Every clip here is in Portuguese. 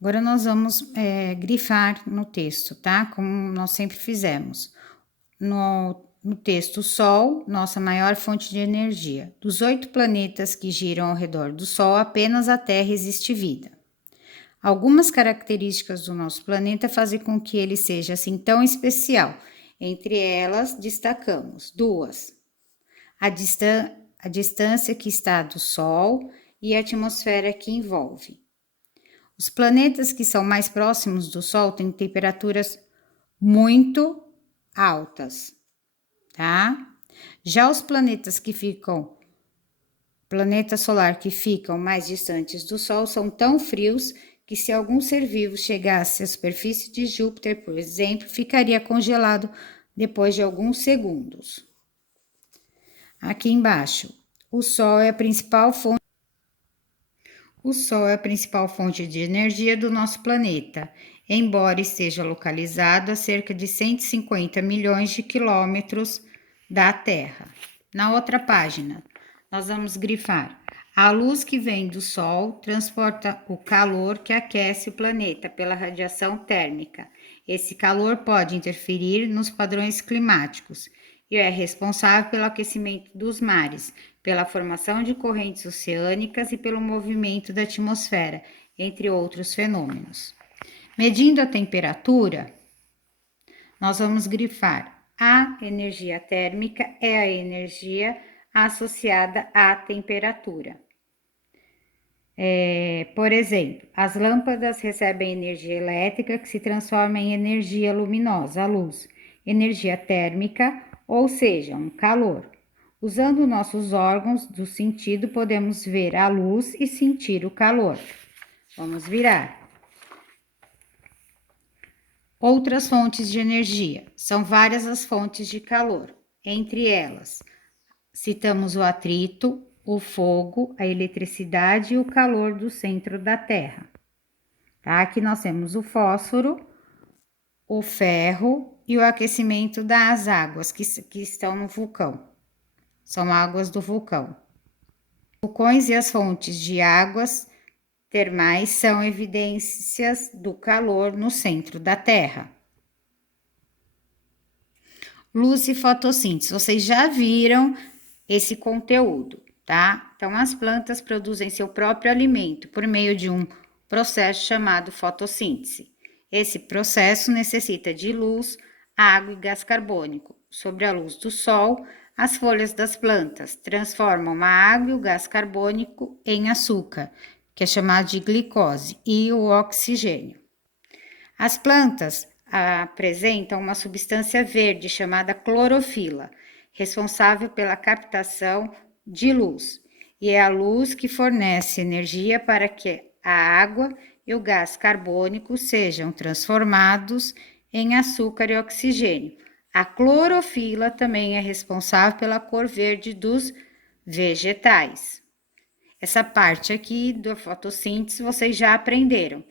Agora nós vamos grifar no texto, tá? Como nós sempre fizemos. No texto, o Sol, nossa maior fonte de energia. Dos 8 planetas que giram ao redor do Sol, apenas a Terra existe vida. Algumas características do nosso planeta fazem com que ele seja assim tão especial. Entre elas, destacamos duas: a distância que está do Sol e a atmosfera que envolve. Os planetas que são mais próximos do Sol têm temperaturas muito altas, tá? Já os planetas planeta solar que ficam mais distantes do Sol são tão frios que se algum ser vivo chegasse à superfície de Júpiter, por exemplo, ficaria congelado depois de alguns segundos. Aqui embaixo, o Sol é a principal fonte de energia do nosso planeta, embora esteja localizado a cerca de 150 milhões de quilômetros da Terra. Na outra página, nós vamos grifar: a luz que vem do Sol transporta o calor que aquece o planeta pela radiação térmica. Esse calor pode interferir nos padrões climáticos e é responsável pelo aquecimento dos mares, pela formação de correntes oceânicas e pelo movimento da atmosfera, entre outros fenômenos. Medindo a temperatura, nós vamos grifar: a energia térmica é a energia associada à temperatura. Por exemplo, as lâmpadas recebem energia elétrica que se transforma em energia luminosa, a luz, energia térmica, ou seja, um calor. Usando nossos órgãos do sentido, podemos ver a luz e sentir o calor. Vamos virar. Outras fontes de energia. São várias as fontes de calor. Entre elas, citamos o atrito, o fogo, a eletricidade e o calor do centro da Terra. Tá? Aqui nós temos o fósforo, o ferro e o aquecimento das águas que estão no vulcão. São águas do vulcão. Os vulcões e as fontes de águas termais são evidências do calor no centro da Terra. Luz e fotossíntese. Vocês já viram esse conteúdo, tá? Então, as plantas produzem seu próprio alimento por meio de um processo chamado fotossíntese. Esse processo necessita de luz, água e gás carbônico. Sobre a luz do sol, as folhas das plantas transformam a água e o gás carbônico em açúcar, que é chamado de glicose, e o oxigênio. As plantas apresentam uma substância verde chamada clorofila, responsável pela captação de luz, e é a luz que fornece energia para que a água e o gás carbônico sejam transformados em açúcar e oxigênio. A clorofila também é responsável pela cor verde dos vegetais. Essa parte aqui da fotossíntese vocês já aprenderam.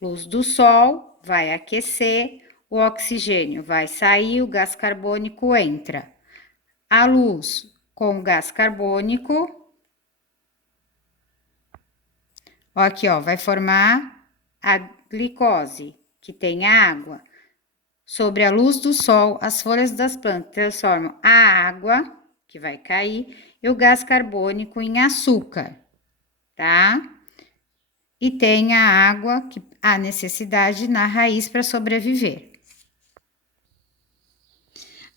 Luz do sol vai aquecer, o oxigênio vai sair, o gás carbônico entra. A luz com o gás carbônico, aqui ó, vai formar a glicose, que tem a água. Sobre a luz do sol, as folhas das plantas transformam a água, que vai cair, e o gás carbônico em açúcar, tá? E tem a água, que há necessidade na raiz para sobreviver.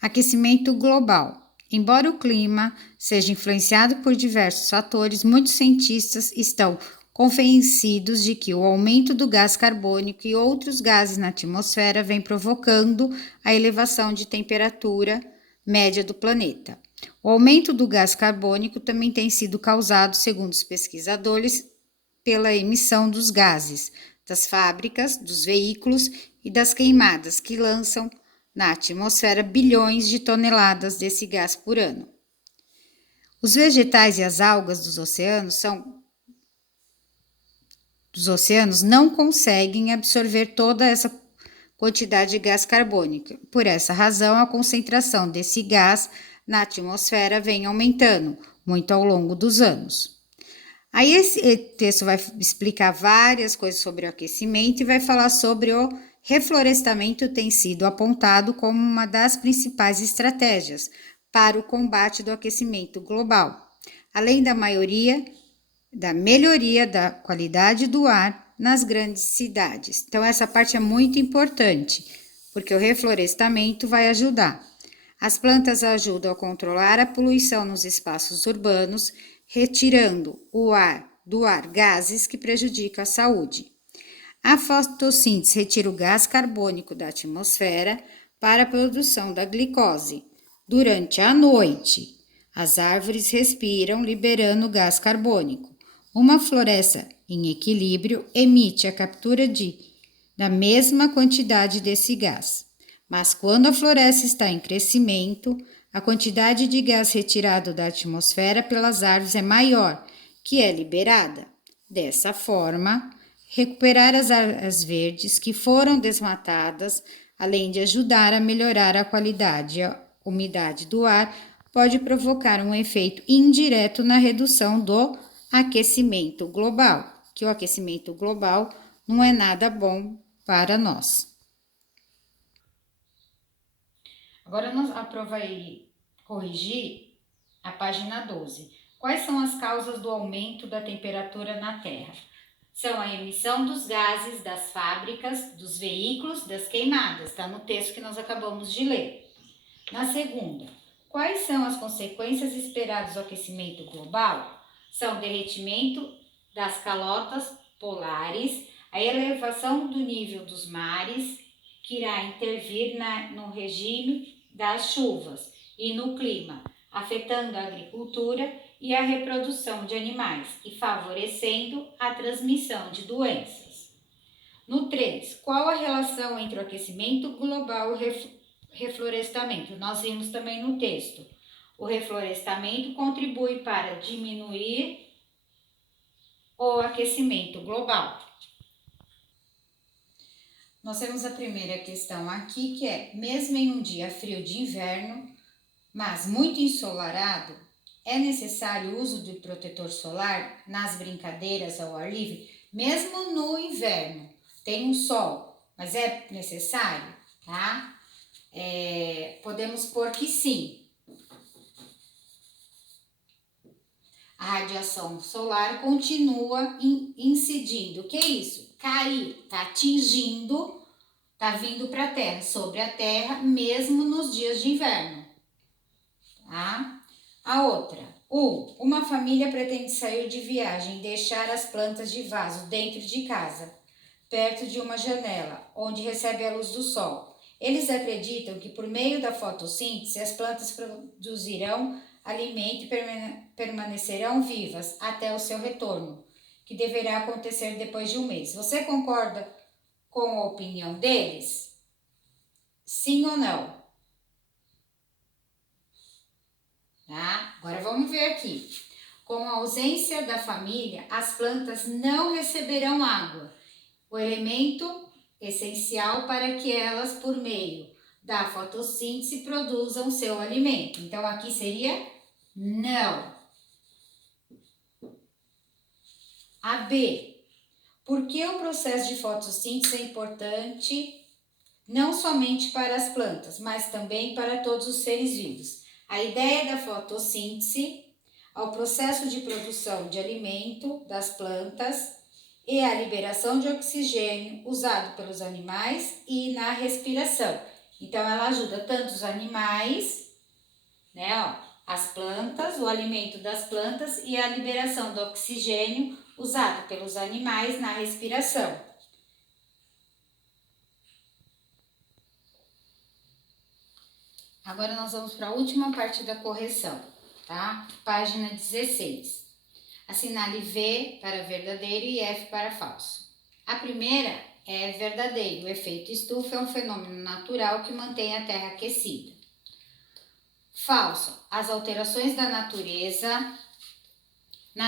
Aquecimento global. Embora o clima seja influenciado por diversos fatores, muitos cientistas estão convencidos de que o aumento do gás carbônico e outros gases na atmosfera vem provocando a elevação de temperatura média do planeta. O aumento do gás carbônico também tem sido causado, segundo os pesquisadores, pela emissão dos gases das fábricas, dos veículos e das queimadas que lançam na atmosfera bilhões de toneladas desse gás por ano. Os vegetais e as algas dos oceanos não conseguem absorver toda essa quantidade de gás carbônico. Por essa razão, a concentração desse gás na atmosfera vem aumentando muito ao longo dos anos. Aí esse texto vai explicar várias coisas sobre o aquecimento e vai falar sobre o reflorestamento tem sido apontado como uma das principais estratégias para o combate do aquecimento global, além da melhoria da qualidade do ar nas grandes cidades. Então essa parte é muito importante, porque o reflorestamento vai ajudar. As plantas ajudam a controlar a poluição nos espaços urbanos, retirando do ar gases que prejudicam a saúde. A fotossíntese retira o gás carbônico da atmosfera para a produção da glicose. Durante a noite, as árvores respiram, liberando gás carbônico. Uma floresta em equilíbrio emite a captura da mesma quantidade desse gás. Mas quando a floresta está em crescimento, a quantidade de gás retirado da atmosfera pelas árvores é maior, que é liberada. Dessa forma, recuperar as áreas verdes que foram desmatadas, além de ajudar a melhorar a qualidade e a umidade do ar, pode provocar um efeito indireto na redução do aquecimento global, que o aquecimento global não é nada bom para nós. Agora a prova vai corrigir a página 12. Quais são as causas do aumento da temperatura na Terra? São a emissão dos gases das fábricas, dos veículos, das queimadas. Está no texto que nós acabamos de ler. Na segunda, quais são as consequências esperadas do aquecimento global? São o derretimento das calotas polares, a elevação do nível dos mares, que irá intervir no regime das chuvas e no clima, afetando a agricultura e a reprodução de animais e favorecendo a transmissão de doenças. No 3, qual a relação entre o aquecimento global e o reflorestamento? Nós vimos também no texto. O reflorestamento contribui para diminuir o aquecimento global. Nós temos a primeira questão aqui, que é: mesmo em um dia frio de inverno, mas muito ensolarado, é necessário o uso de protetor solar nas brincadeiras ao ar livre? Mesmo no inverno, tem um sol, mas é necessário, tá? Podemos pôr que sim. A radiação solar continua incidindo. O que é isso? Cair, tá atingindo, tá vindo para a Terra, sobre a Terra, mesmo nos dias de inverno. Tá? A outra. Uma família pretende sair de viagem e deixar as plantas de vaso dentro de casa, perto de uma janela, onde recebe a luz do sol. Eles acreditam que por meio da fotossíntese as plantas produzirão alimento e permanecerão vivas até o seu retorno, que deverá acontecer depois de um mês. Você concorda com a opinião deles? Sim ou não? Tá? Agora vamos ver aqui. Com a ausência da família, as plantas não receberão água, o elemento essencial para que elas, por meio da fotossíntese, produzam seu alimento. Então, aqui seria não. A B. Por que o processo de fotossíntese é importante não somente para as plantas, mas também para todos os seres vivos? A ideia da fotossíntese ao processo de produção de alimento das plantas e a liberação de oxigênio usado pelos animais e na respiração. Então, ela ajuda tanto os animais, né, as plantas, o alimento das plantas e a liberação do oxigênio usado pelos animais na respiração. Agora nós vamos para a última parte da correção, tá? Página 16. Assinale V para verdadeiro e F para falso. A primeira é verdadeiro. O efeito estufa é um fenômeno natural que mantém a Terra aquecida. Falso. As alterações na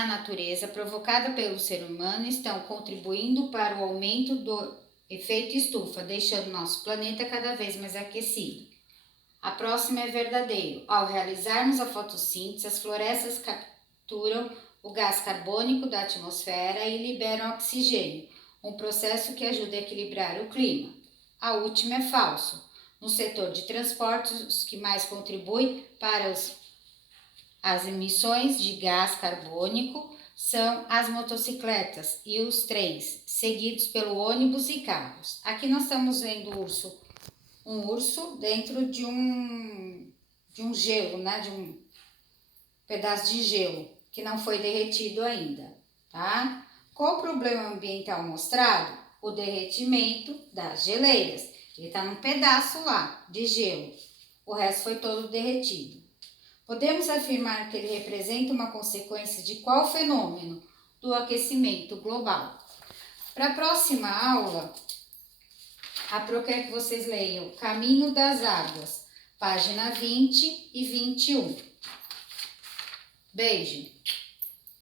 natureza provocada pelo ser humano estão contribuindo para o aumento do efeito estufa, deixando nosso planeta cada vez mais aquecido. A próxima é verdadeiro. Ao realizarmos a fotossíntese, as florestas capturam o gás carbônico da atmosfera e liberam oxigênio, um processo que ajuda a equilibrar o clima. A última é falso. No setor de transportes, os que mais contribuem para as emissões de gás carbônico são as motocicletas e os trens, seguidos pelo ônibus e carros. Aqui nós estamos vendo um urso dentro de um gelo, né? De um pedaço de gelo que não foi derretido ainda, tá? Qual o problema ambiental mostrado? O derretimento das geleiras. Ele está num pedaço lá de gelo, o resto foi todo derretido. Podemos afirmar que ele representa uma consequência de qual fenômeno? Do aquecimento global. Para a próxima aula, a Pro quer que vocês leiam Caminho das Águas, página 20 e 21. Beijo!